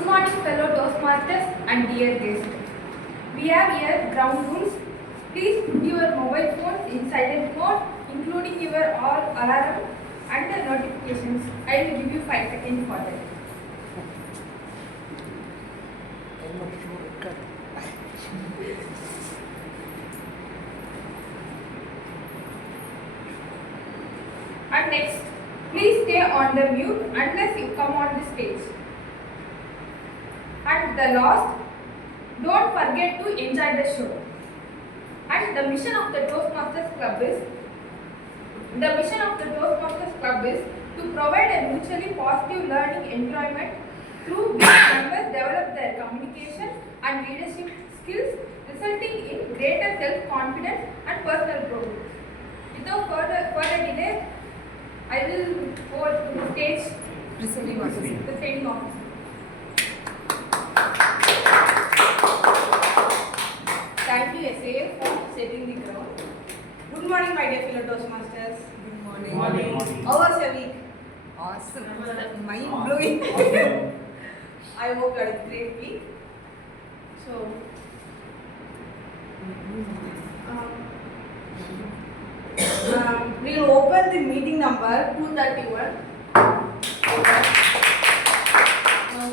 Good morning, fellow Toastmasters and dear guests. We have here ground rules. Please put your mobile phones in silent mode, including your all alarm and the notifications. I will give you 5 seconds for that. And next, please stay on the mute unless you come on the stage. And the last, don't forget to enjoy the show. And the mission of the Toastmasters Club is to provide a mutually positive learning environment through which members develop their communication and leadership skills, resulting in greater self-confidence and personal growth. Without further delay, I will go to the stage. Presiding officer. Thank you, SA, for setting the ground. Good morning, my dear fellow Toastmasters. Good morning. How was your week? Awesome. Mind blowing. I hope you had a great week. So, we'll open the meeting number 231. Now,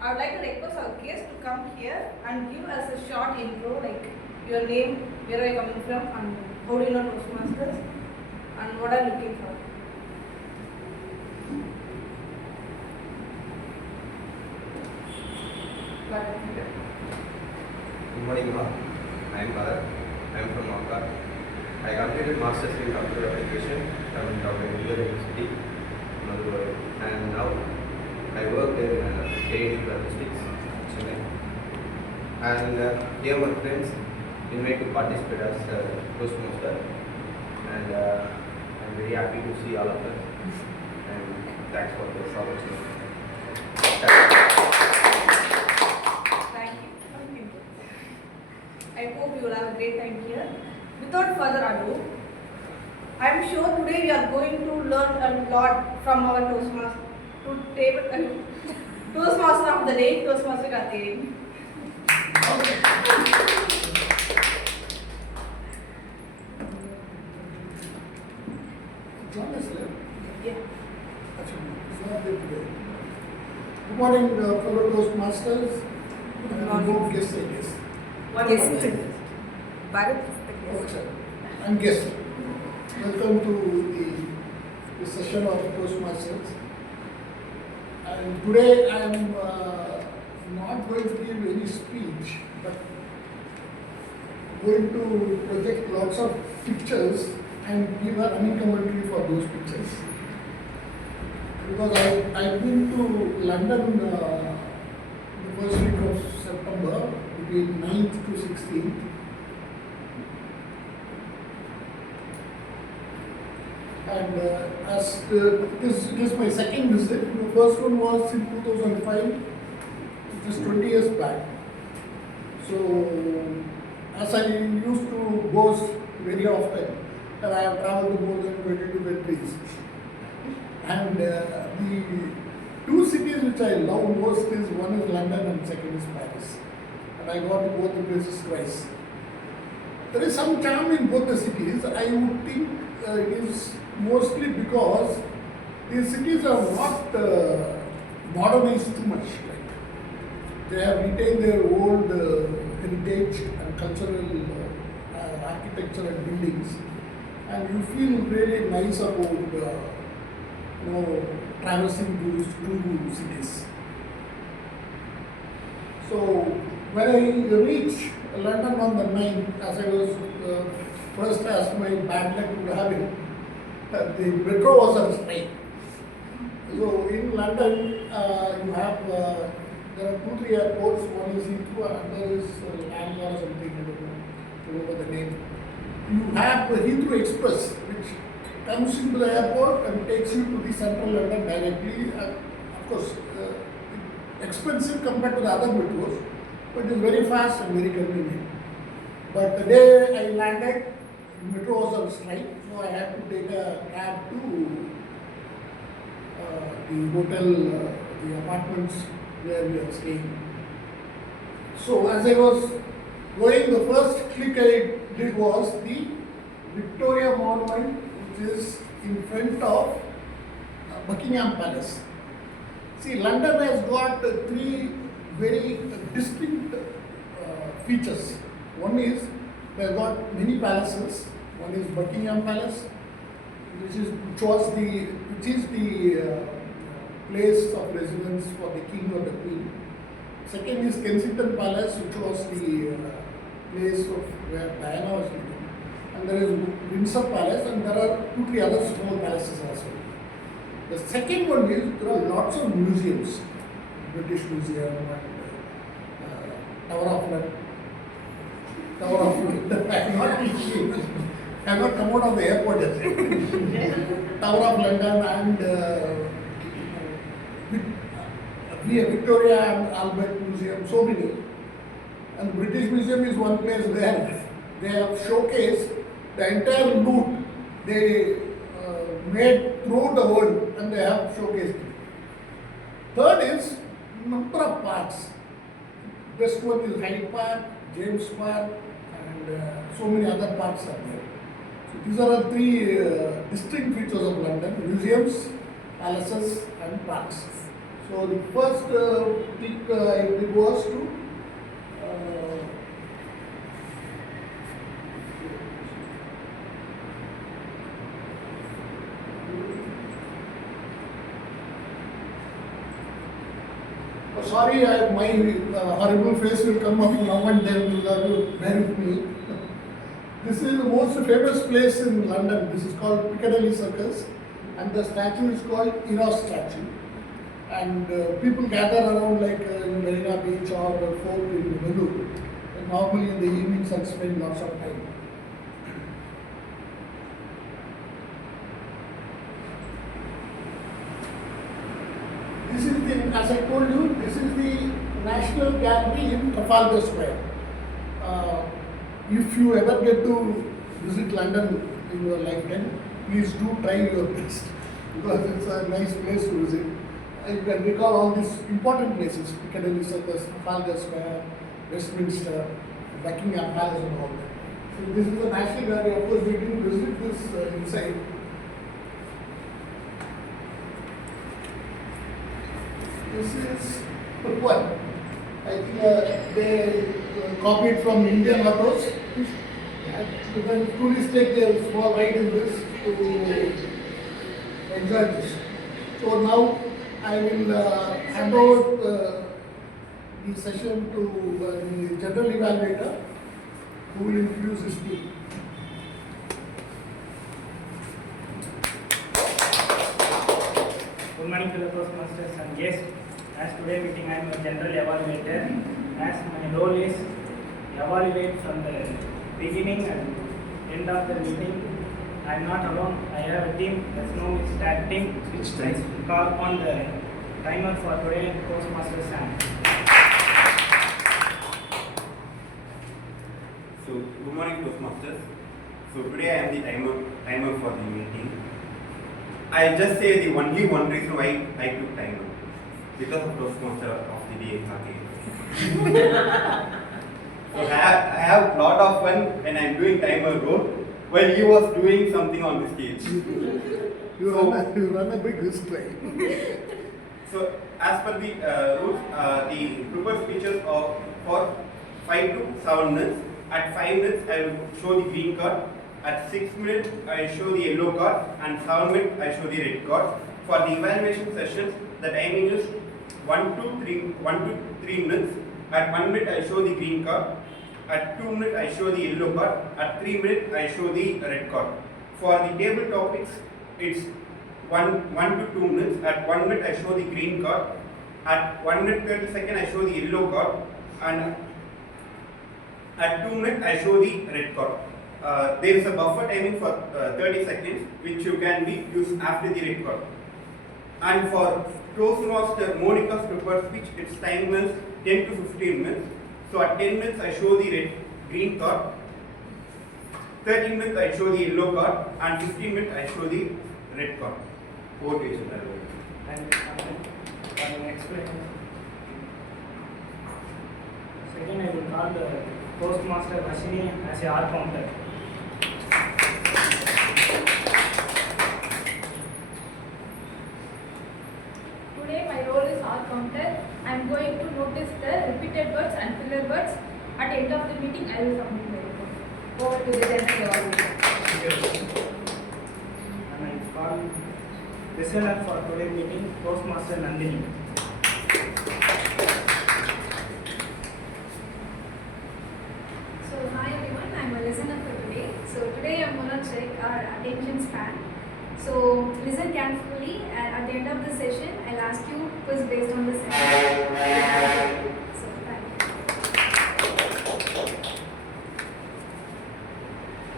I would like to request our guests to come here and give us a short intro, like your name, where are you coming from, and how do you know Toastmasters, and what are you looking for. Good morning, ma'am. I am Bharat. I am from Mumbai. I completed Masters in Computer Application from Muralidhar University, Muralidhar, and now I work in AD Logistics, Chennai. And here my friends invite to participate as Toastmaster, and I'm very happy to see all of us. And thanks for this opportunity. I hope you will have a great time here. Without further ado, I am sure today we are going to learn a lot from our Toastmaster. Toastmaster of the day, Toastmaster Karthikeyan. Yeah. Good morning, fellow Toastmasters. Good morning. Guests, I guess. Guest. Bharat is the guest. Okay. I'm guest. Welcome to the session of Toastmasters. And today I am not going to give any speech, but going to project lots of pictures and give a running commentary for those pictures. Because I've been to London the first week of September, between 9th to 16th. And this is my second visit. The first one was in 2005, just 20 years back. So, as I used to boast very often, that I have traveled to more than 22 countries. And the two cities which I love most is one is London and second is Paris. And I got to both the places twice. There is some charm in both the cities. I would think it is mostly because these cities are not modernized too much. They have retained their old heritage and cultural architecture and buildings, and you feel really nice about traversing those two cities. So when I reached London on the 9th, as I was first, as my bad luck would have it, the metro was on strike. So in London, you have there are 2-3 airports. One is Heathrow, another is Saranya or something. I don't remember the name. You have the Heathrow Express, which comes into the airport and takes you to the central London directly. Of course, expensive compared to the other metros, but it is very fast and very convenient. But the day I landed, the metro was on strike, so I had to take a cab to the hotel, the apartments where we are staying. So as I was going, the first click I did was the Victoria Monument, which is in front of Buckingham Palace. See, London has got three very distinct features. One is they have got many palaces. One is Buckingham Palace, which is the place of residence for the king or the queen. Second is Kensington Palace, which was the place of where Diana was living. And there is Windsor Palace, and there are 2-3 other small palaces as well. The second one is there are lots of museums, British Museum and Tower of London. Tower of London. I have not come out of the airport yet. Tower of London and Victoria and Albert Museum, so many. And the British Museum is one place where they have showcased the entire loot they made throughout the world, and they have showcased it. Third is number of parks. Best one is Hyde Park, James Park, and so many other parks are there. So these are the three distinct features of London: museums, palaces, and parks. So the first click I did was to sorry, my horrible face will come up now and then. You have to bear with me. This is the most famous place in London. This is called Piccadilly Circus, and the statue is called Eros statue. And people gather around like in Marina Beach or the fort in Muralidhar. And normally in the evenings and spend lots of time. This is the, as I told you, this is the National Gallery in Trafalgar Square. If you ever get to visit London in your lifetime, please do try your best, because it's a nice place to visit. You can recall all these important places: Piccadilly Circus, Trafalgar Square, Westminster, Buckingham Palace, and all that. So this is the National Gallery. Of course, we didn't visit this inside. This is what I think they copied from Indian autos. You can truly take a small ride in this to enjoy this. So now I will hand over the session to the general evaluator, who will introduce his team. Good morning to the Toastmasters and guests. As today meeting, I am a general evaluator. As my role is evaluate from the beginning and end of the meeting. I am not alone. I have a team. There's no tag team. I call upon the timer for today, Toastmasters Sam. So good morning, Toastmasters. So today I am the timer for the meeting. I'll just say the only one reason why I took timer, because of Toastmaster of the day, Karthikeyan. So I have lot of fun when I'm doing timer role while he was doing something on the stage. You run a big risk, right? So as per the rules, the prepared speeches are for 5 to 7 minutes. At 5 minutes, I will show the green card. At 6 minutes, I show the yellow card, and 7 minutes, I show the red card. For the evaluation sessions, the timing is 1 to 3 minutes. At 1 minute, I show the green card. At 2 minutes, I show the yellow card. At 3 minutes, I show the red card. For the table topics, it's 1 to 2 minutes. At 1 minute, I show the green card. At 1 minute 30 seconds, I show the yellow card. And at 2 minutes, I show the red card. There is a buffer timing for 30 seconds, which you can be used after the red card. And for Toastmaster Monica's prepared speech, its time is 10 to 15 minutes. So at 10 minutes, I show the green card. 30 minutes, I show the yellow card. And 15 minutes, I show the red card. Over to you, sir. And I will explain call the Postmaster Ashini as a R counter. Today my role is R counter. I am going to notice the repeated words and filler words. At the end of the meeting, I will submit my report. Over to the general evaluator. And I call listener for today's meeting, Postmaster Nandini. So hi everyone, I'm a listener for today. So today I'm going to check our attention span. So listen carefully and at the end of the session I'll ask you quiz based on the session. So thank you.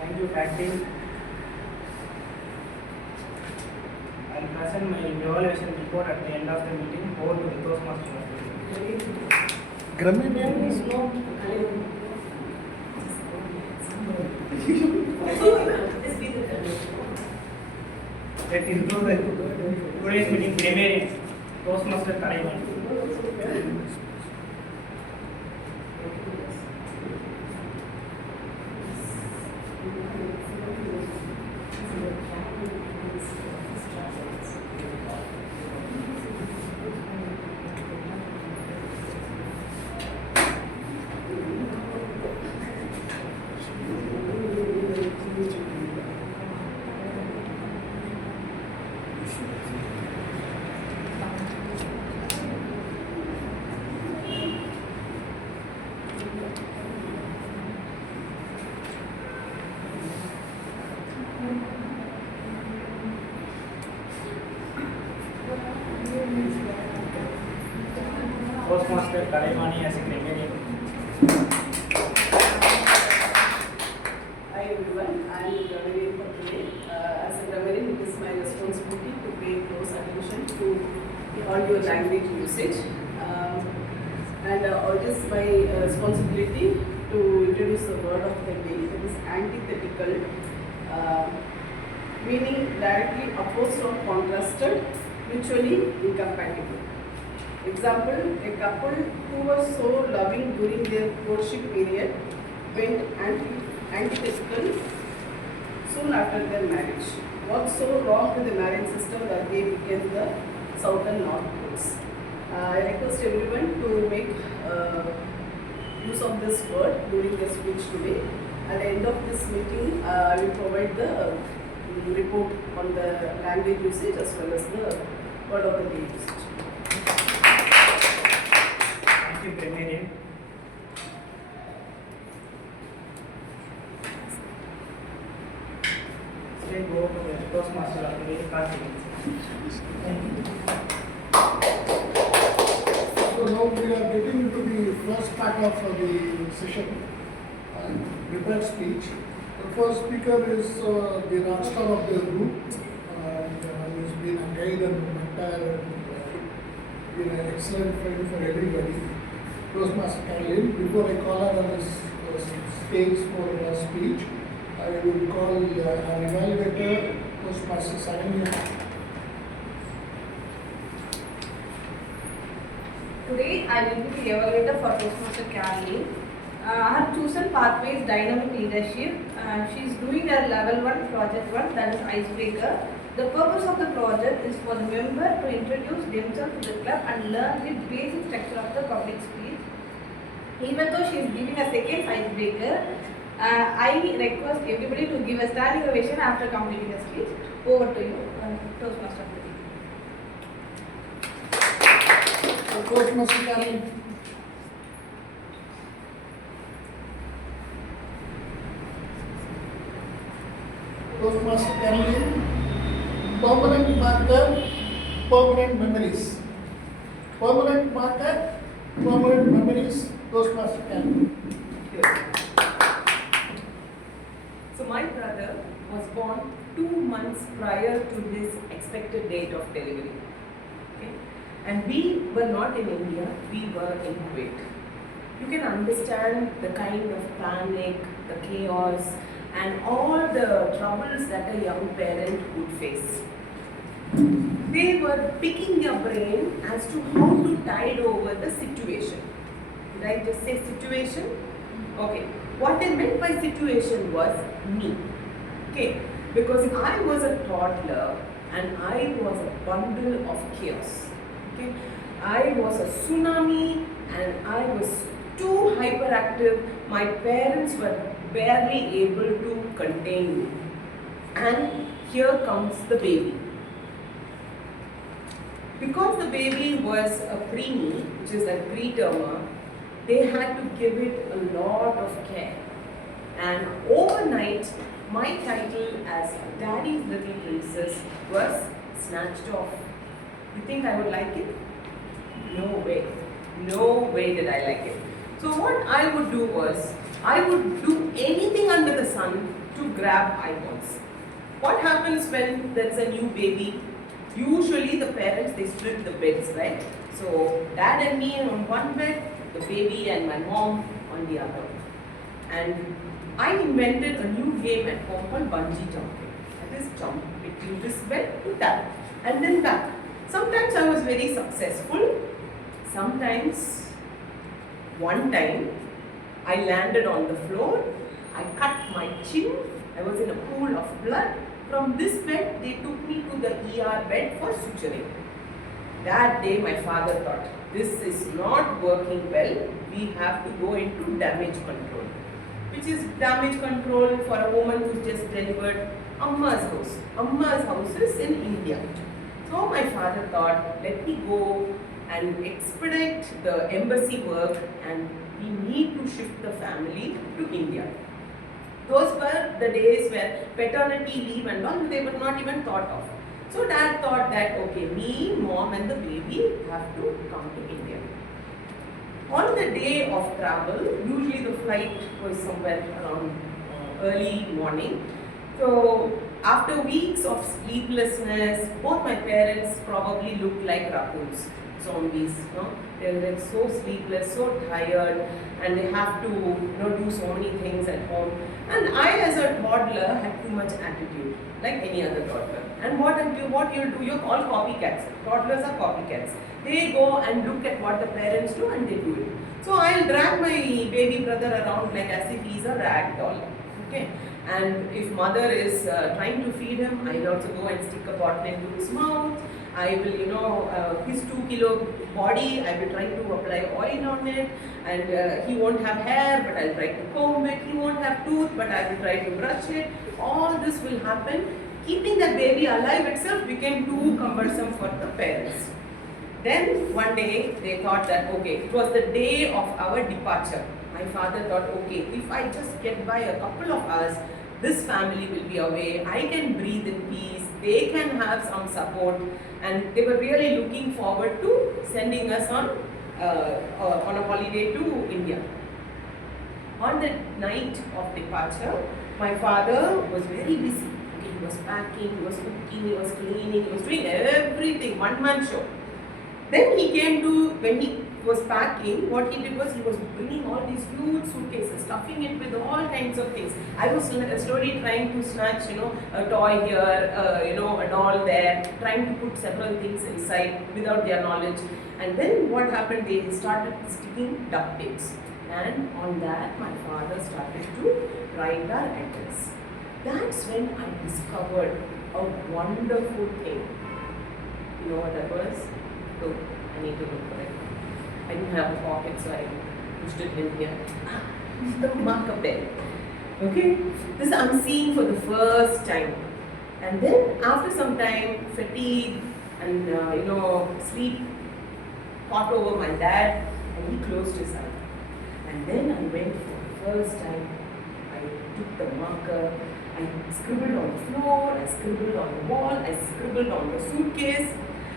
Thank you, Kathy. I'll present my evaluation report at the end of the meeting. Over to the Toastmaster. Grammarian is not. Let's include the today's meeting grammarian, Toastmaster Karthikeyan. Postmaster Karthikeyan as a grammarian. Hi everyone, I am grammarian for today. As a grammarian, it is my responsibility to pay close attention to all your language usage. And it is my responsibility to introduce the word of the day. It is antithetical, meaning directly opposed or contrasted, mutually incompatible. Example, a couple who was so loving during their courtship period went antithetical soon after their marriage. What's so wrong with the marriage system that they became the South and North poles? I request everyone to make use of this word during the speech today. At the end of this meeting, I will provide the report on the language usage as well as the word of the day usage. Thank you, grammarian. Let's go to the Toastmaster of the day, Karthikeyan. So now we are getting into the first part of the session, prepared speech. The first speaker is the rockstar of the group, and he's been a guide and mentor, and been an excellent friend for everybody. Toastmaster Caroline. Before I call her on this stage for a speech, I will call an evaluator, Toastmaster Saranya. Today I will be the evaluator for Toastmaster Caroline. I have chosen Pathways Dynamic Leadership. She is doing her level 1 project 1, that is icebreaker. The purpose of the project is for the member to introduce themselves to the club and learn the basic structure of the public speech. Even though she is giving a second icebreaker, I request everybody to give a standing ovation after completing the speech. Over to you, Toastmaster. Toastmaster Caroline. Toastmaster Caroline. Permanent marker, permanent memories. Permanent marker, permanent memories. Toastmaster Caroline. So my brother was born 2 months prior to his expected date of delivery. Okay? And we were not in India, we were in Kuwait. You can understand the kind of panic, the chaos, and all the troubles that a young parent would face. They were picking their brain as to how to tide over the situation. Did I just say situation? Okay. What I meant by situation was me. Okay. Because I was a toddler and I was a bundle of chaos. Okay. I was a tsunami and I was too hyperactive. My parents were barely able to contain me. And here comes the baby. Because the baby was a preemie, which is a pretermer, they had to give it a lot of care. And overnight, my title as Daddy's Little Princess was snatched off. You think I would like it? No way. No way did I like it. So what I would do was, I would do anything under the sun to grab eyeballs. What happens when there's a new baby? Usually the parents, they split the beds, right? So dad and me on one bed, the baby and my mom on the other. And I invented a new game at home called bungee jumping. That is jump between this bed to that and then back. Sometimes I was very successful. Sometimes, one time, I landed on the floor. I cut my chin. I was in a pool of blood. From this bed, they took me to the ER bed for suturing. That day, my father thought, this is not working well. We have to go into damage control. Which is damage control for a woman who's just delivered. Amma's house. Amma's house is in India. So my father thought, let me go and expedite the embassy work and we need to shift the family to India. Those were the days where paternity leave and all, they were not even thought of. So dad thought that, okay, me, mom and the baby have to come to India. On the day of travel, usually the flight was somewhere around early morning. So after weeks of sleeplessness, both my parents probably looked like raccoons, zombies. No? They were like so sleepless, so tired, and they have to do so many things at home. And I, as a toddler, had too much attitude, like any other toddler. And what you'll do, you're all copycats. Toddlers are copycats. They go and look at what the parents do and they do it. So I'll drag my baby brother around like as if he's a rag doll. Okay. And if mother is trying to feed him, I'll also go and stick a bottle into his mouth. I will, his 2 kilo body, I will try to apply oil on it, and he won't have hair, but I'll try to comb it. He won't have tooth, but I will try to brush it. All this will happen. Keeping that baby alive itself became too cumbersome for the parents. Then one day they thought that, okay, it was the day of our departure. My father thought, okay, if I just get by a couple of hours, this family will be away, I can breathe in peace, they can have some support, and they were really looking forward to sending us on a holiday to India. On the night of departure, my father was very busy. Okay, he was packing, he was cooking, he was cleaning, he was doing everything, one-man show. Then he came to, when he was packing, what he did was he was bringing all these huge suitcases, stuffing it with all kinds of things. I was slowly trying to snatch, a toy here, a doll there, trying to put several things inside without their knowledge. And then what happened, they started sticking duct tapes. And on that, my father started to write our address. That's when I discovered a wonderful thing. You know what that was? So, I need to look for it. I didn't have a pocket, so I pushed it in here. The marker pen. Okay? This I'm seeing for the first time. And then after some time, fatigue and sleep caught over my dad, and he closed his eyes. And then I went for the first time. I took the marker, I scribbled on the floor, I scribbled on the wall, I scribbled on the suitcase.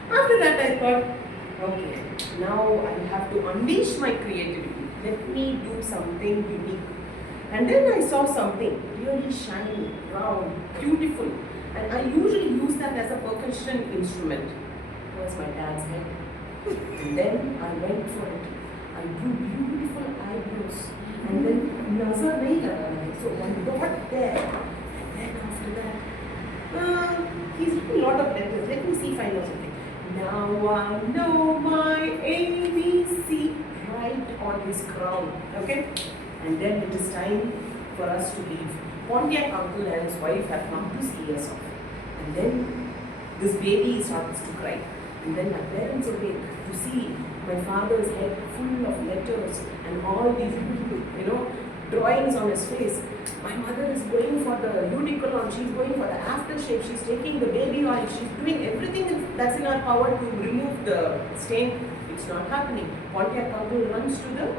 After that I thought, okay, now I have to unleash my creativity. Let me do something unique. And then I saw something really shiny, round, beautiful. And I usually use that as a percussion instrument. It was my dad's head. And then I went for it. I drew beautiful eyebrows. And then nazar nahi lagana. So one dot there. And then after that, he's written a lot of letters. Let me see if I know something. Now I know my ABC, right upon his crown. Okay? And then it is time for us to leave. Pontiac uncle and his wife have come to see us off. And then this baby starts to cry. And then my parents awake to see my father's head full of letters and all these, drawings on his face. My mother is going for the unicolon, she's going for the aftershave, she's taking the baby oil, she's doing everything that's in her power to remove the stain. It's not happening. Pontiac uncle runs to the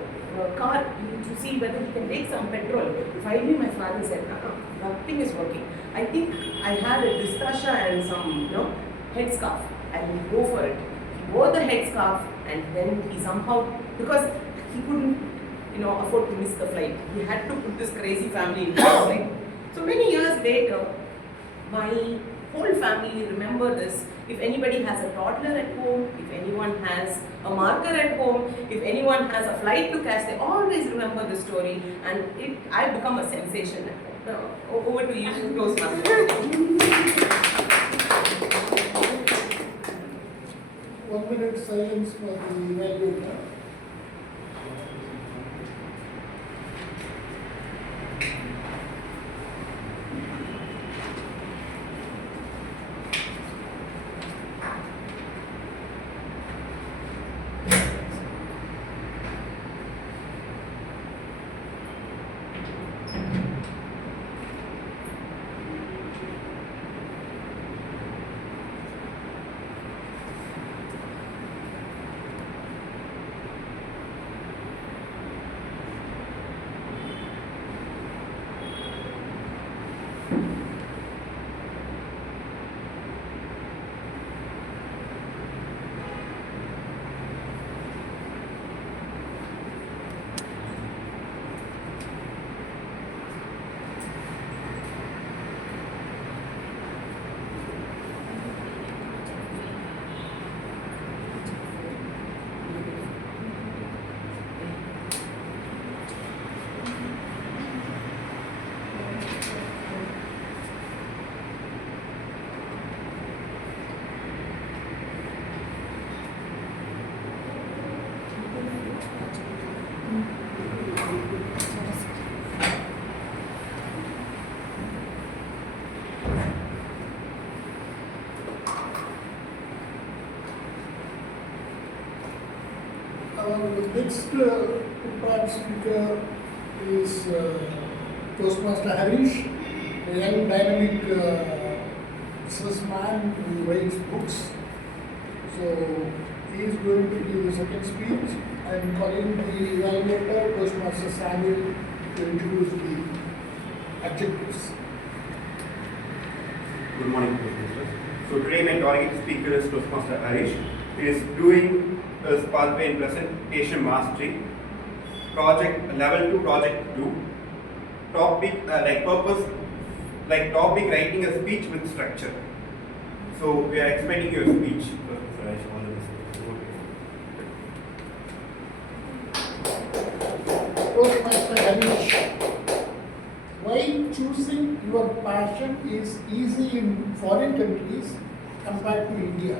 car to see whether he can take some petrol. Finally, my father said, nothing is working. I think I had a discussion and some, headscarf. I will go for it. He wore the headscarf and then he somehow, because he couldn't, afford to miss the flight. He had to put this crazy family in the flight. So many years later, my whole family remember this. If anybody has a toddler at home, if anyone has a marker at home, if anyone has a flight to catch, they always remember the story, and I've become a sensation at home. Over to you, Toastmaster. 1 minute silence for the evaluator. The next part speaker is Toastmaster Harish, a young dynamic businessman who writes books. So he is going to give the second speech. I am calling the evaluator, Toastmaster Samuel, to introduce the adjectives. Good morning, Toastmasters. So today my target speaker is Toastmaster Harish. He is doing his pathway in presentation mastery, project level 2, project 2. Topic topic writing a speech with structure. So we are expecting your speech. Toastmaster Harish, why choosing your passion is easy in foreign countries compared to India?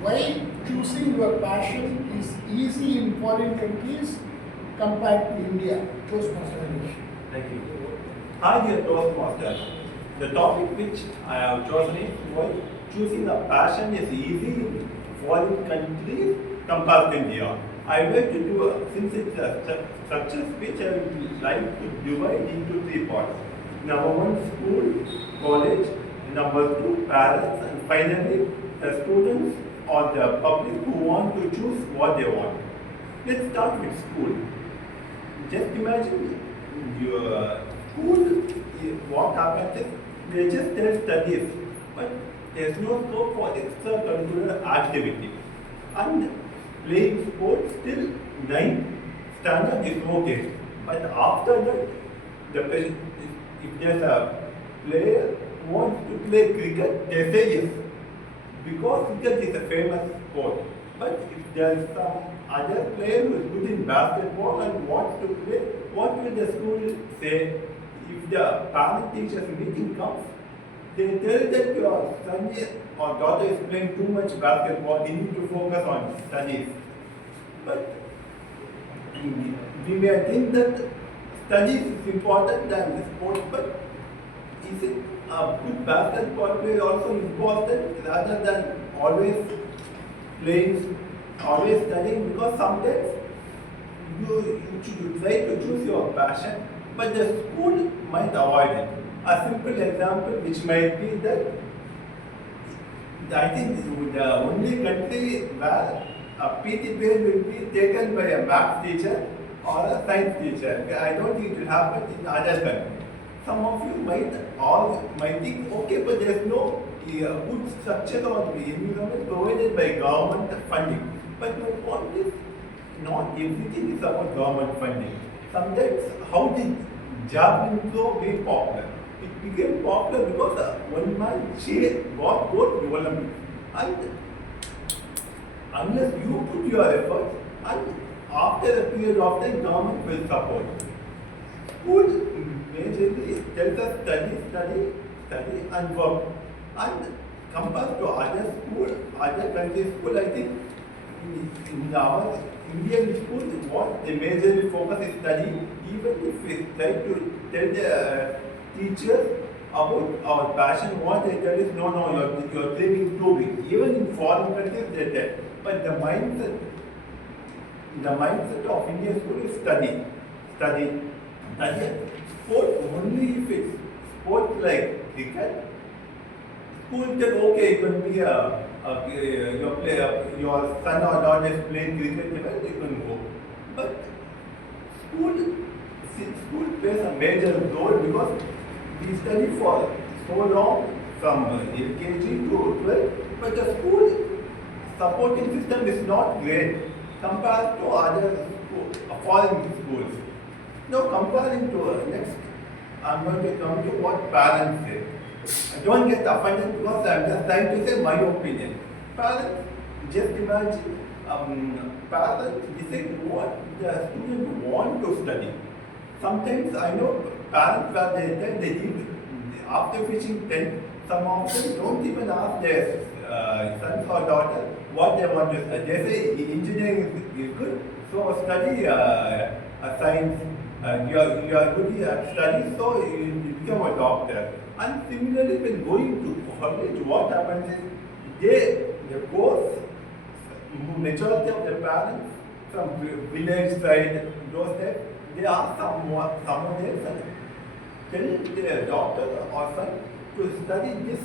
Why choosing your passion is easy in foreign countries compared to India? Toastmaster Harish. Thank you. Hi dear Toastmaster. The topic which I have chosen is why choosing the passion is easy in foreign countries compared to India. I would like to do, since it's a structure speech, I would like to divide into 3 parts. Number 1, school, college. Number 2, parents. And finally, the students or the public who want to choose what they want. Let's start with school. Just imagine your school, what happens is they just tell studies, but there's no scope for extracurricular activity. And playing sports till 9th standard is okay. But after that, if there's a player who wants to play cricket, they say yes. Because cricket is a famous sport. But if there is some other player who is good in basketball and wants to play, what will the school say? If the parent-teachers meeting comes, they tell that your son or daughter is playing too much basketball, you need to focus on studies. But we may think that studies is important than sports, but is it a good basketball player also important rather than always playing, always studying? Because sometimes you try to choose your passion, but the school might avoid it. A simple example which might be that I think the only country where a PT period will be taken by a math teacher or a science teacher. I don't think it will happen in other countries. Some of you might think, okay, but there is no good structure or environment provided by government funding. But my point is, not everything is about government funding. Sometimes, how did javelin throw be popular? It became popular because one man got gold to Olympics. And unless you put your efforts, and after a period of time, government will support. School majorly tells us study and work. And compared to other countries' school, I think in our Indian school, what they majorly focus is study. Even if we try to tell the teachers about our passion, what they tell is, no, you're dreaming too big. Even in foreign countries, they tell. But the mindset of Indian school is study. Sport only if it's sport like cricket. School tell, okay, you can be your son or daughter is playing cricket, you can go. But school plays a major role because we study for so long from LKG to 12, but the school supporting system is not great compared to other foreign schools. Now comparing to next, I'm going to come to what parents say. Don't get offended because I'm just trying to say my opinion. Parents, just imagine, parents decide what the student want to study. Sometimes I know parents where they give, after finishing 10, some of them don't even ask their sons or daughter what they want to study. They say engineering is good, so study science. You are good at studies, so you become a doctor. And similarly, when going to college, what happens is the course, majority of the parents from village side, those days, they ask someone else and tell their daughter or son to study this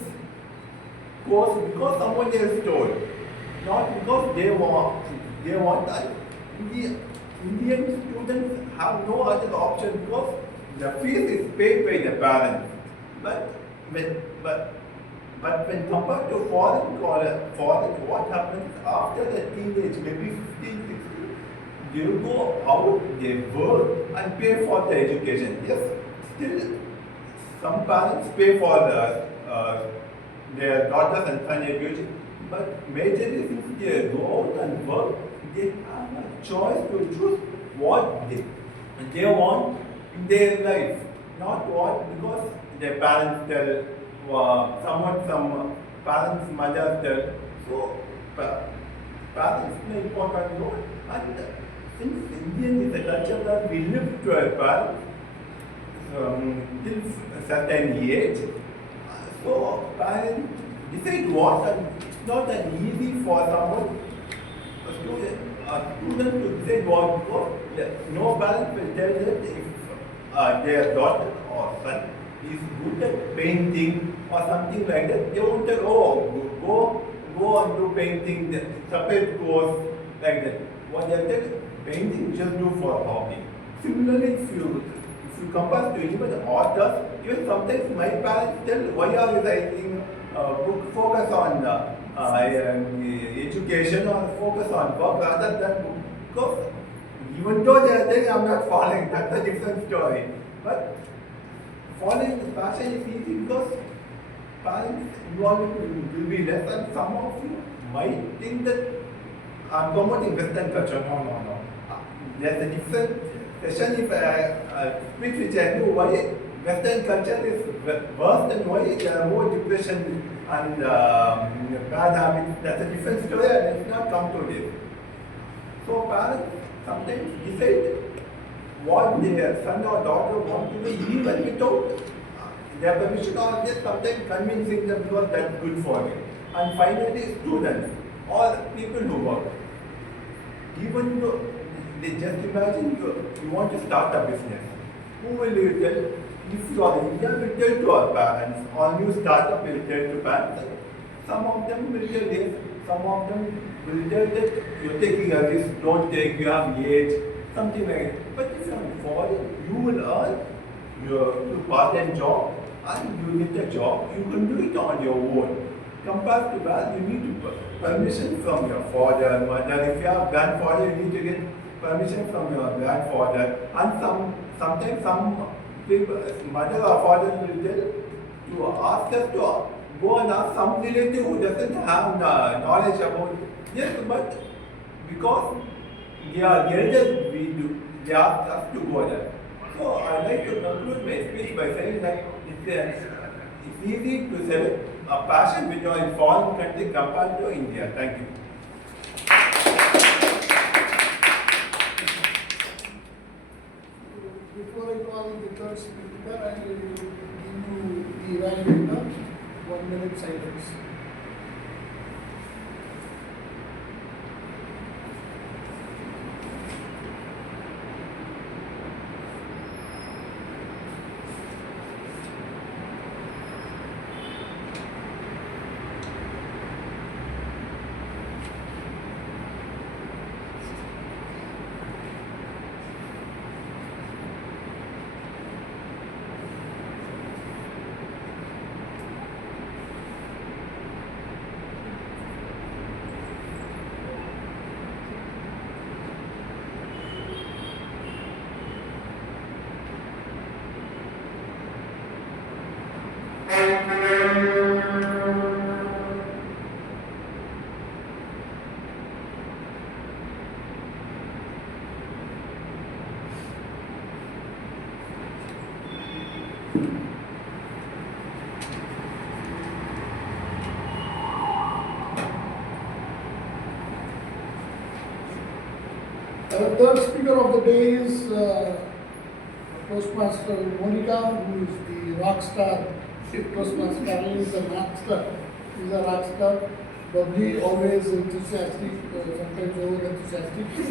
course because someone else told, not because they want. And Indian students have no other option because the fees is paid by the parents. But when compared to foreign, what happens after the teenage, maybe 15, 16, they will go out, they work and pay for the education. Yes, still some parents pay for their daughters and son education, but majorly since they go out and work, they have a choice to choose what they want in their life, not what because their parents tell, some parents, mothers tell. So, parents play an important role. And since Indian is a culture that we live to our parents till a certain age, so parents decide what, and it's not that easy for someone, a student to decide what, because no parent will tell that if their daughter or son is good at painting or something like that, they won't tell, oh, go and do painting, separate course like that. What they tell, painting just do for hobby. Similarly, if you compare to even authors, even sometimes my parents tell, why are you writing book, focus on education or focus on work rather than book. Because even though they are saying I'm not following, that's a different story. But following the passion is easy because parents involvement will be less, and some of you might think that I'm promoting Western culture. No. There's a different session if I speak which I do why Western culture is worse and why there are more depression and bad habits. That's a different story and it's not come to this. So parents sometimes decide what their son or daughter want to be even without their permission or just sometimes convincing them because that's good for them. And finally, students or people who work. Even though they just imagine you want to start a business. Who will you tell? If you are in India, will tell to our parents, or new startup will tell to parents. Some of them will tell this, some of them will tell that you're taking a risk, don't take, you have age, something like that. But if you're foreign, you will earn your part-time job and you get a job, you can do it on your own. Compared to that, you need to permission from your father, mother. If you have grandfather, you need to get permission from your grandfather. And sometimes some people, mother or father will tell to ask us to go and ask some relative who doesn't have the knowledge about yes, but because they are elders, they ask us to go there. So I like to conclude my speech by saying that it's easy to select a passion which are in foreign country compared to India. Thank you. Before I call the third speaker, I will give you the evaluator 1 minute silence. Our third speaker of the day is Toastmaster Monica, who is the rock star. Toastmaster Carolyn is a rock star. He's a rock star. Bubbly, always enthusiastic, sometimes over enthusiastic. So,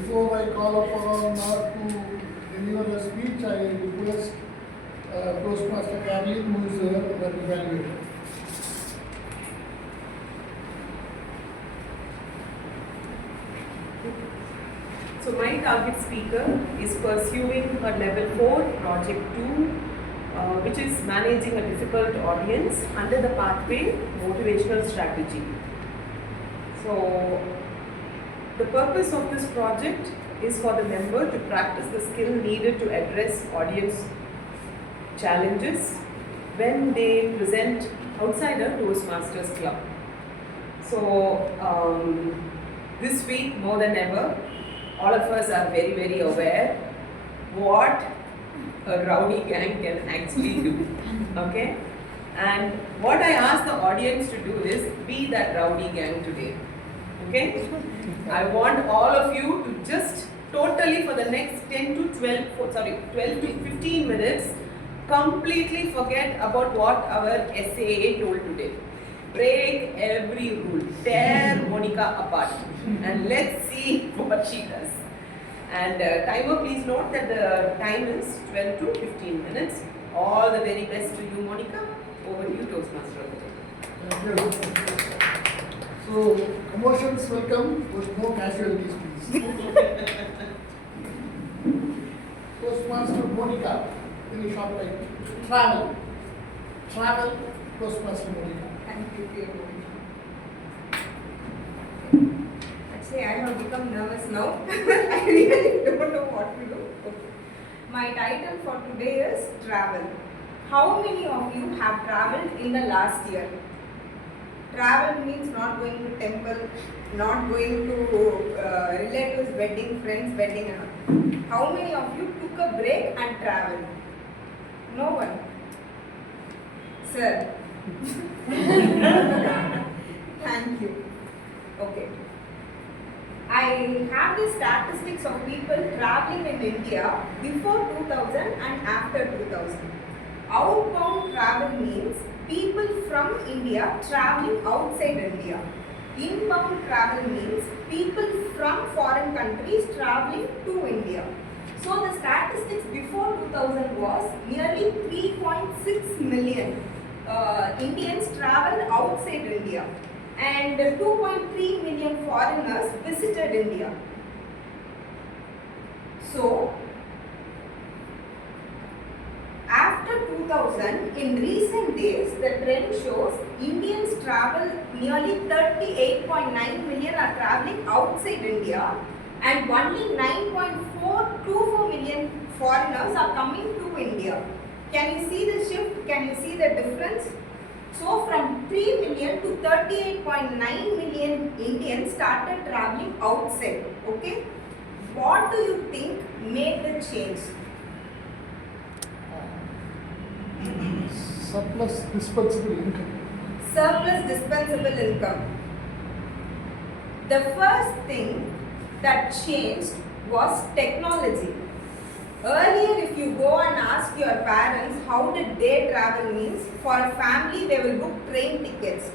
before I call upon her to deliver a speech, I request Toastmaster Carolyn, who is the evaluator. So my target speaker is pursuing her level 4 project 2, which is managing a difficult audience under the pathway motivational strategy. So the purpose of this project is for the member to practice the skill needed to address audience challenges when they present outside a Toastmasters club. So this week more than ever, all of us are very, very aware what a rowdy gang can actually do, okay? And what I ask the audience to do is be that rowdy gang today, okay? I want all of you to just totally for the next 12 to 15 minutes, completely forget about what our SAA told today. Break every rule, tear Monica apart, and let's see what she does. And timer, please note that the time is 12 to 15 minutes. All the very best to you, Monica. Over to you, Toastmaster. Thank you. So, commotions will come, but no casualties, please. Toastmaster Monica, in a short time. Travel, Toastmaster Monica. Thank you. Actually, I have become nervous now. I really don't know what to do. Okay. My title for today is Travel. How many of you have traveled in the last year? Travel means not going to temple, not going to relatives' wedding, friends' wedding and all. How many of you took a break and traveled? No one. Sir. Thank you. Okay. I have the statistics of people traveling in India before 2000 and after 2000. Outbound travel means people from India traveling outside India. Inbound travel means people from foreign countries traveling to India. So the statistics before 2000 was nearly 3.6 million Indians traveled outside India and 2.3 million foreigners visited India. So after 2000, in recent days, the trend shows Indians travel nearly 38.9 million are traveling outside India and only 9.424 million foreigners are coming to India. Can you see the shift? Can you see the difference? So from 3 million to 38.9 million Indians started traveling outside. Okay? What do you think made the change? Surplus dispensable income. Surplus dispensable income. The first thing that changed was technology. Earlier, if you go and ask your parents how did they travel means, for a family they will book train tickets.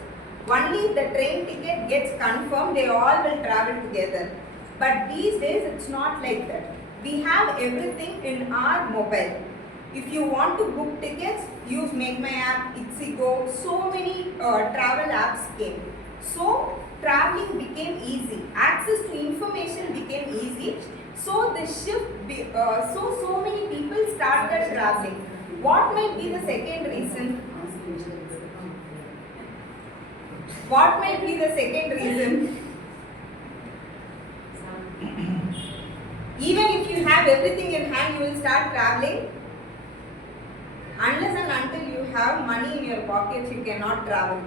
Only if the train ticket gets confirmed, they all will travel together. But these days, it's not like that. We have everything in our mobile. If you want to book tickets, use Make My App, Ixigo, so many travel apps came. So, traveling became easy. Access to information became easy. So, the shift, so many people started traveling. What might be the second reason? What might be the second reason? Even if you have everything in hand, you will start traveling. Unless and until you have money in your pockets, you cannot travel.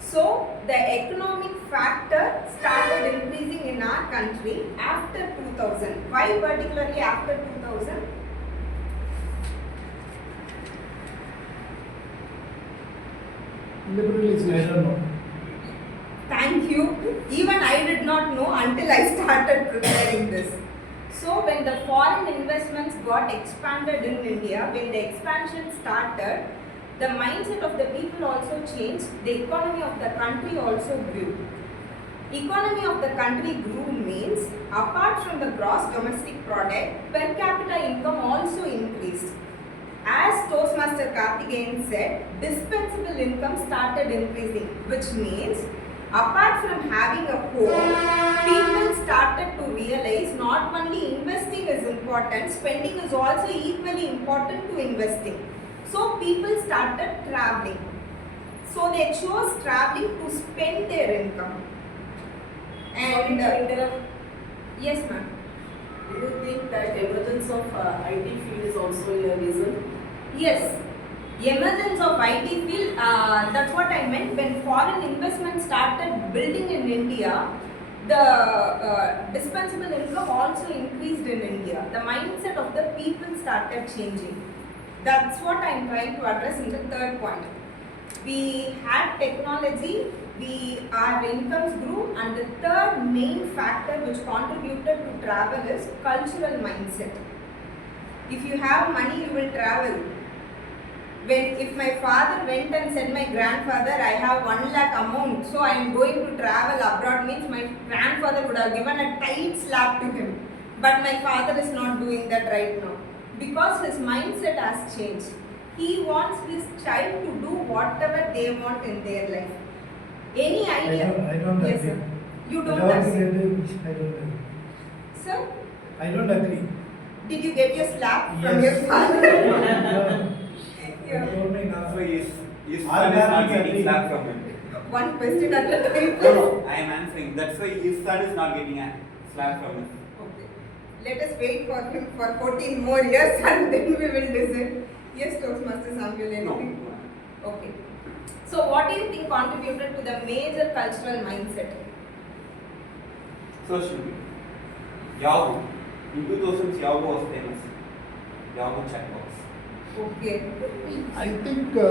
So, the economic factor started increasing in our country after 2000. Why particularly after 2000? Liberalization. I don't know. Thank you. Even I did not know until I started preparing this. So when the foreign investments got expanded in India, when the expansion started, the mindset of the people also changed. The economy of the country also grew. Economy of the country grew means, apart from the gross domestic product, per capita income also increased. As Toastmaster Karthikeyan said, dispensable income started increasing, which means apart from having a home, people started to realize not only investing is important, spending is also equally important to investing. So people started traveling. So they chose traveling to spend their income. And yes, ma'am. Do you think that emergence of IT field is also a reason? Yes. Emergence of IT field, that's what I meant. When foreign investment started building in India, the dispensable income also increased in India. The mindset of the people started changing. That's what I am trying to address in the third point. We had technology, our incomes grew, and the third main factor which contributed to travel is cultural mindset. If you have money, you will travel. If my father went and said, my grandfather, I have 1 lakh amount, so I am going to travel abroad, means my grandfather would have given a tight slap to him. But my father is not doing that right now. Because his mindset has changed. He wants his child to do whatever they want in their life. Any idea? I don't Yes, agree. sir. You don't Without agree. getting- I don't agree. Sir, I don't agree. did you get your slap from Yes. your father? You told me now. So his Our son is not parents getting agree. slap from him. One question at a time. No, I am answering. That's why his son is not getting a slap from him. Okay. Let us wait for him for 14 more years and then we will decide. Yes, Toastmaster Samuel, anything? No. Okay. So what do you think contributed to the major cultural mindset? Social media. Yahoo. In 2000s, Yahoo was famous. Yahoo chatbox. Okay. I think the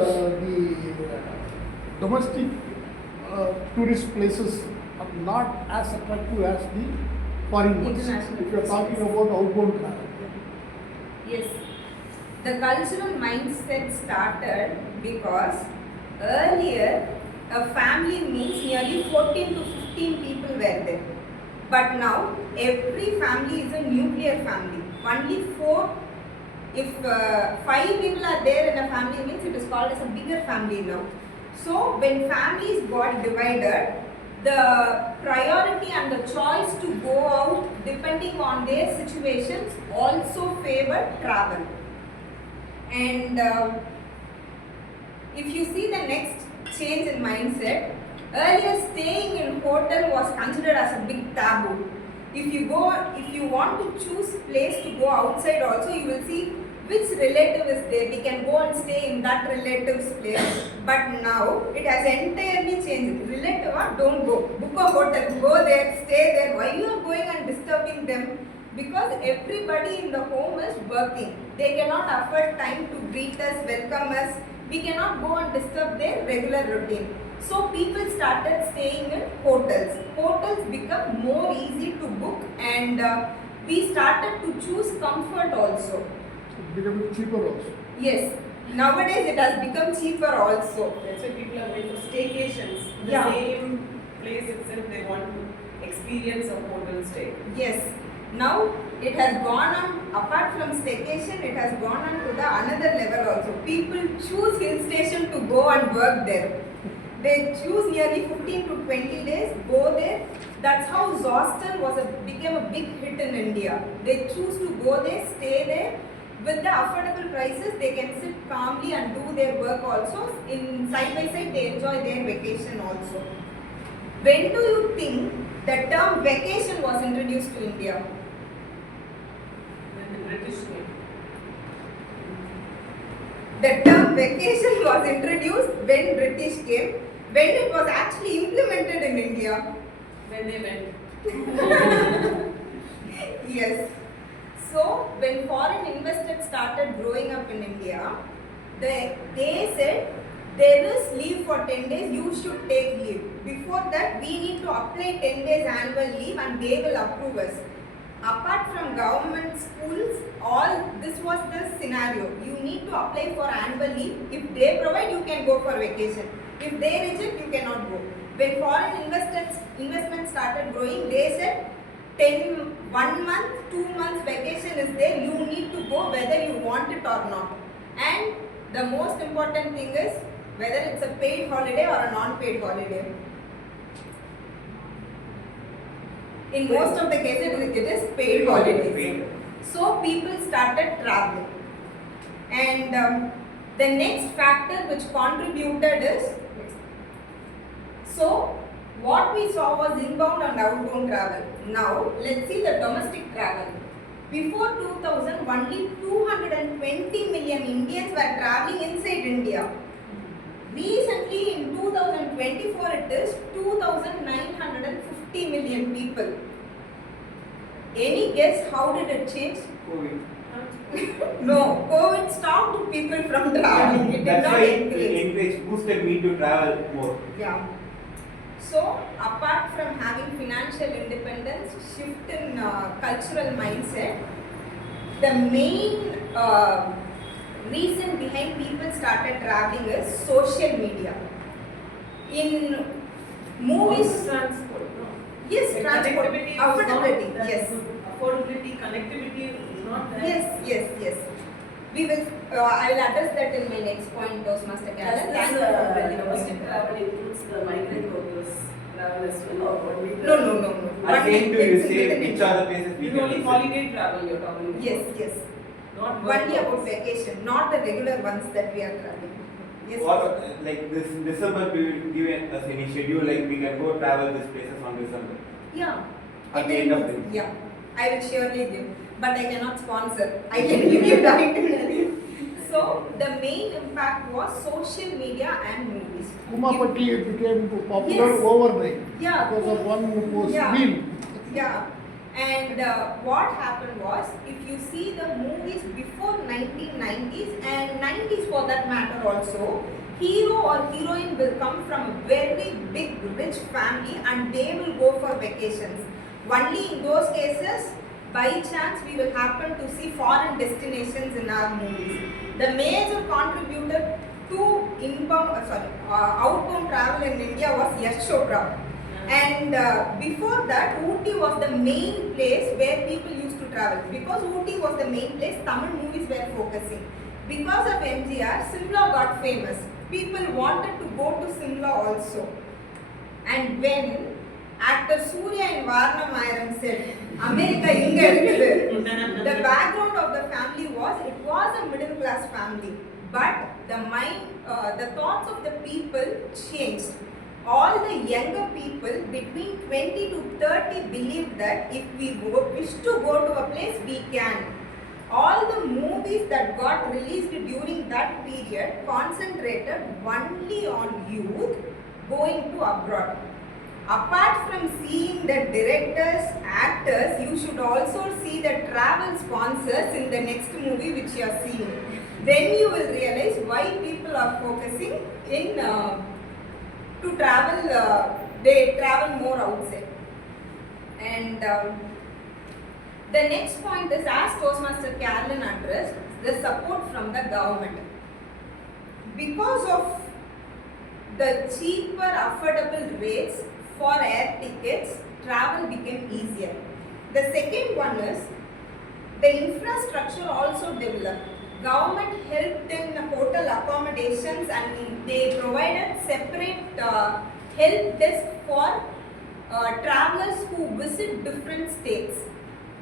domestic tourist places are not as attractive as the foreign ones. International If you are talking about outbound travel. Yes. The cultural mindset started because earlier a family means nearly 14 to 15 people were there. But now every family is a nuclear family. Only 4, if 5 people are there in a family means it is called as a bigger family now. So when families got divided, the priority and the choice to go out depending on their situations also favored travel. And if you see the next change in mindset, earlier staying in hotel was considered as a big taboo. If you want to choose place to go outside also, you will see which relative is there. We can go and stay in that relative's place. But now it has entirely changed. Relative, don't go. Book a hotel, go there, stay there. Why you are going and disturbing them? Because everybody in the home is working. They cannot afford time to greet us, welcome us. We cannot go and disturb their regular routine. So people started staying in hotels. Hotels become more easy to book, and we started to choose comfort also. It became cheaper also. Yes. Nowadays it has become cheaper also. That's why people are going for staycations. The Yeah. same place itself, they want to experience a hotel stay. Yes. Now it has gone on, apart from staycation, it has gone on to the another level also. People choose hill station to go and work there. They choose nearly 15 to 20 days, go there. That's how hostel became a big hit in India. They choose to go there, stay there. With the affordable prices, they can sit calmly and do their work also. In side by side, they enjoy their vacation also. When do you think the term vacation was introduced to India? When the British came. The term vacation was introduced when British came. When it was actually implemented in India? When they went. Yes. So when foreign investors started growing up in India, they said there is leave for 10 days, you should take leave. Before that, we need to apply 10 days annual leave and they will approve us. Apart from government schools, this was the scenario. You need to apply for annual leave. If they provide, you can go for vacation. If they reject, you cannot go. When foreign investment started growing, they said 1 month, 2 months vacation is there, you need to go whether you want it or not. And the most important thing is whether it's a paid holiday or a non-paid holiday. In most of the cases, it is paid holidays. So people started traveling. And the next factor which contributed is, so what we saw was inbound and outbound travel. Now, let's see the domestic travel. Before 2000, only 220 million Indians were traveling inside India. Recently, in 2024, it is 2,950 million people. Any guess how did it change? COVID. No, COVID stopped people from traveling. It did That's not why increase. it boosted me to travel more. Yeah. So, apart from having financial independence, shift in cultural mindset, the main reason behind people started traveling is social media. In movies, Transport, no. yes, transport, Connectivity was not affordability, that yes. good. Affordability, connectivity is not that. Yes. We will. I will address that in my next point, Toastmaster Callan. Thank you for bringing it domestic up. travel includes the migrant workers travel as well, or only the... No. I came to It's say within which India. are the places we It's can only visit. holiday travel you're talking about. Yes. Not work Only about hours. vacation, not the regular ones that we are traveling. Yes. Or like this December, we will give us any schedule like we can go travel these places on December. Yeah. At the end of the Yeah, I will surely give, but I cannot sponsor. I can give you the itinerary. So the main impact was social media and movies. Kumapati became popular Yes. overnight Yeah. because of one post Yeah. meal. Yeah. And what happened was, if you see the movies before 1990s and 90s for that matter also, hero or heroine will come from a very big rich family and they will go for vacations. Only in those cases, by chance, we will happen to see foreign destinations in our movies. The major contributor to outbound travel in India was Yash Chopra. And before that, Ooty was the main place where people used to travel. Because Ooty was the main place, Tamil movies were focusing. Because of MGR, Simla got famous. People wanted to go to Simla also. And when actor Surya in Varnamayaram said, America inga irukkudu, the background of the family was, it was a middle class family. But the thoughts of the people changed. All the younger people between 20 to 30 believed that if we wish to go to a place, we can. All the movies that got released during that period concentrated only on youth going to abroad. Apart from seeing the directors, actors, you should also see the travel sponsors in the next movie which you are seeing. Then you will realize why people are focusing in to travel, they travel more outside. And the next point is, as Toastmaster Carolyn addressed, the support from the government. Because of the cheaper, affordable rates for air tickets, travel became easier. The second one is, the infrastructure also developed. Government helped in hotel accommodations and they provided separate help desk for travelers who visit different states.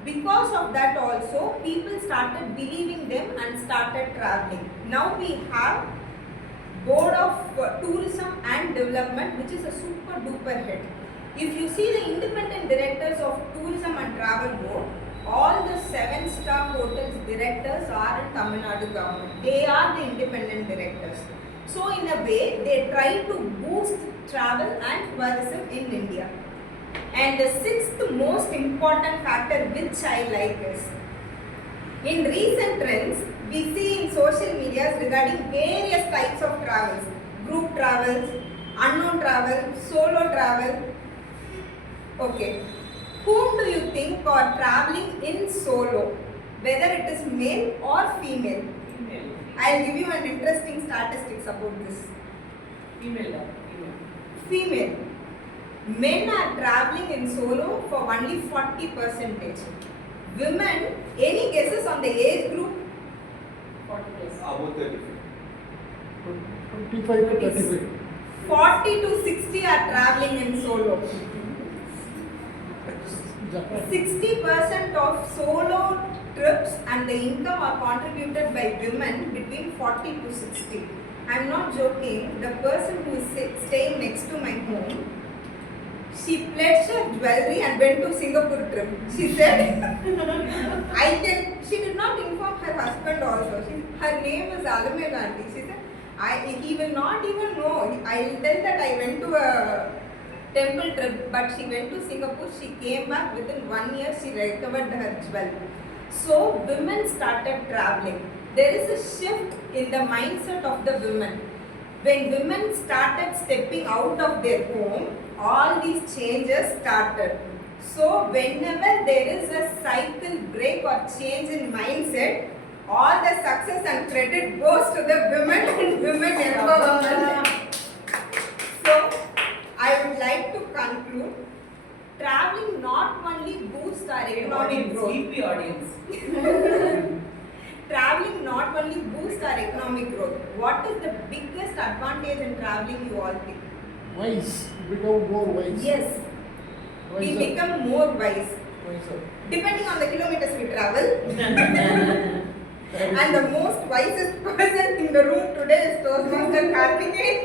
Because of that also, people started believing them and started traveling. Now we have Board of Tourism and Development, which is a super duper hit. If you see the independent directors of Tourism and Travel Board, all the 7-star hotels directors are in Tamil Nadu government. They are the independent directors. So in a way, they try to boost travel and tourism in India. And the 6th most important factor which I like is, in recent trends, we see in social media regarding various types of travels. Group travels, unknown travel, solo travel. Okay. Whom do you think are traveling in solo? Whether it is male or female? Female. I'll give you an interesting statistics about this. Female. Female. Men are traveling in solo for only 40%. Women, any guesses on the age group? 40 plus. About 35. 25 to 35. 40 to 60 are traveling in solo. 60% of solo trips and the income are contributed by women between 40 to 60. I'm not joking. The person who is staying next to my home, she pledged her jewelry and went to Singapore trip. She said, she did not inform her husband also. Her name is Alameda Aunty. She said, he will not even know. I will tell that I went to a temple trip, but she went to Singapore. She came back within 1 year. She recovered her jewelry. So women started traveling. There is a shift in the mindset of the women. When women started stepping out of their home, all these changes started. So whenever there is a cycle break or change in mindset, all the success and credit goes to the women and women empowerment. So I would like to conclude, traveling not only boosts our economic growth. Sleepy audience. Traveling not only boosts our economic growth. What is the biggest advantage in traveling, you all think? Wise, become more wise. Yes, we Wiser. become more wise. Wiser. Depending on the kilometers we travel. And the most wisest person in the room today is Toastmaster Karthikeyan.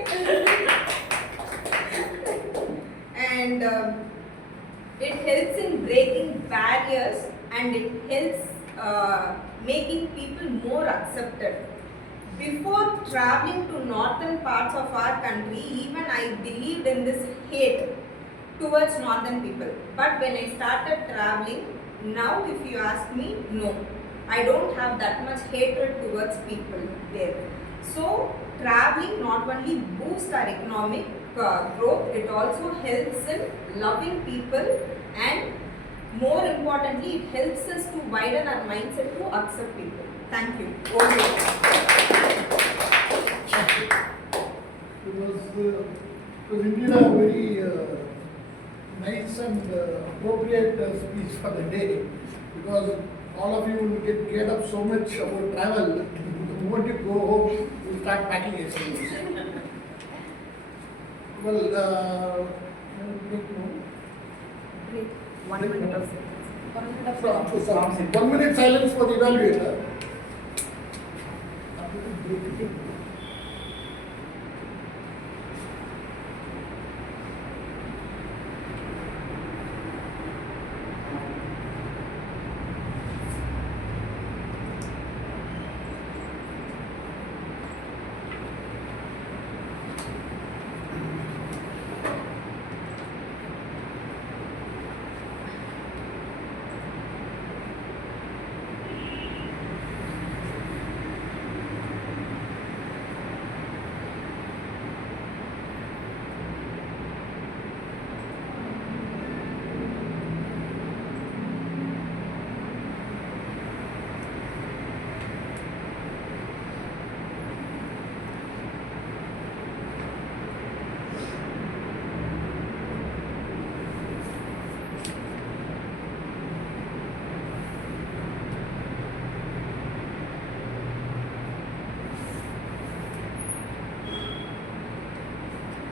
And it helps in breaking barriers and it helps making people more accepted. Before traveling to northern parts of our country, even I believed in this hate towards northern people. But when I started traveling, now if you ask me, no. I don't have that much hatred towards people there. So traveling not only boosts our economic growth, it also helps in loving people, and more importantly, it helps us to widen our mindset to accept people. Thank you. It was indeed a very nice and appropriate speech for the day, because all of you will get geared up so much about travel. The moment you go home, you start packing yourselves. Well, Great. 1 minute of silence. 1 minute of silence. 1 minute silence for the evaluator.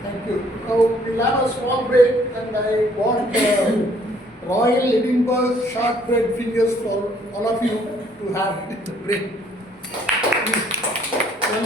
Thank you. Now we'll have a small break, and I want Royal Edinburgh shortbread fingers for all of you to have in the break.